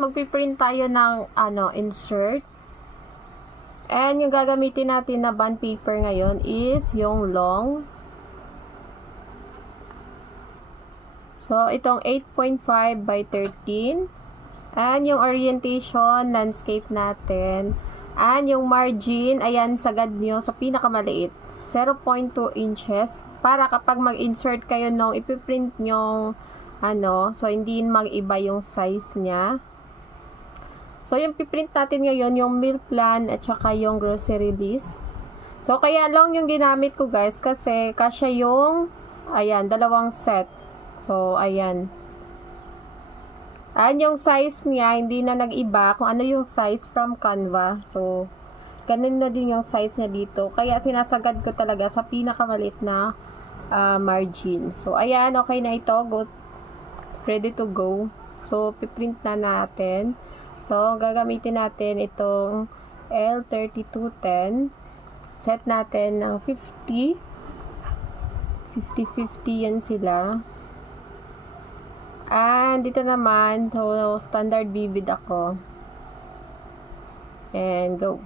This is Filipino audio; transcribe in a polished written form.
magpiprint tayo ng insert. And yung gagamitin natin na bond paper ngayon is yung long. So, itong 8.5 by 13. And yung orientation, landscape natin. And yung margin, ayan, sagad nyo sa pinakamaliit. 0.2 inches. Para kapag mag-insert kayo nung ipiprint nyong so hindi mag-iba yung size niya. So, yung piprint natin ngayon, yung meal plan at saka yung grocery list. So, kaya long yung ginamit ko guys kasi kasya yung, ayan, dalawang set. So, ayan. And yung size niya, hindi na nag-iba kung ano yung size from Canva. So, ganun na din yung size niya dito. Kaya sinasagad ko talaga sa pinakamaliit na margin. So, ayan, okay na ito. Ready to go. So, piprint na natin. So, gagamitin natin itong L3210. Set natin ng 50. 50-50 yan sila. And dito naman, so standard vivid ako. And go.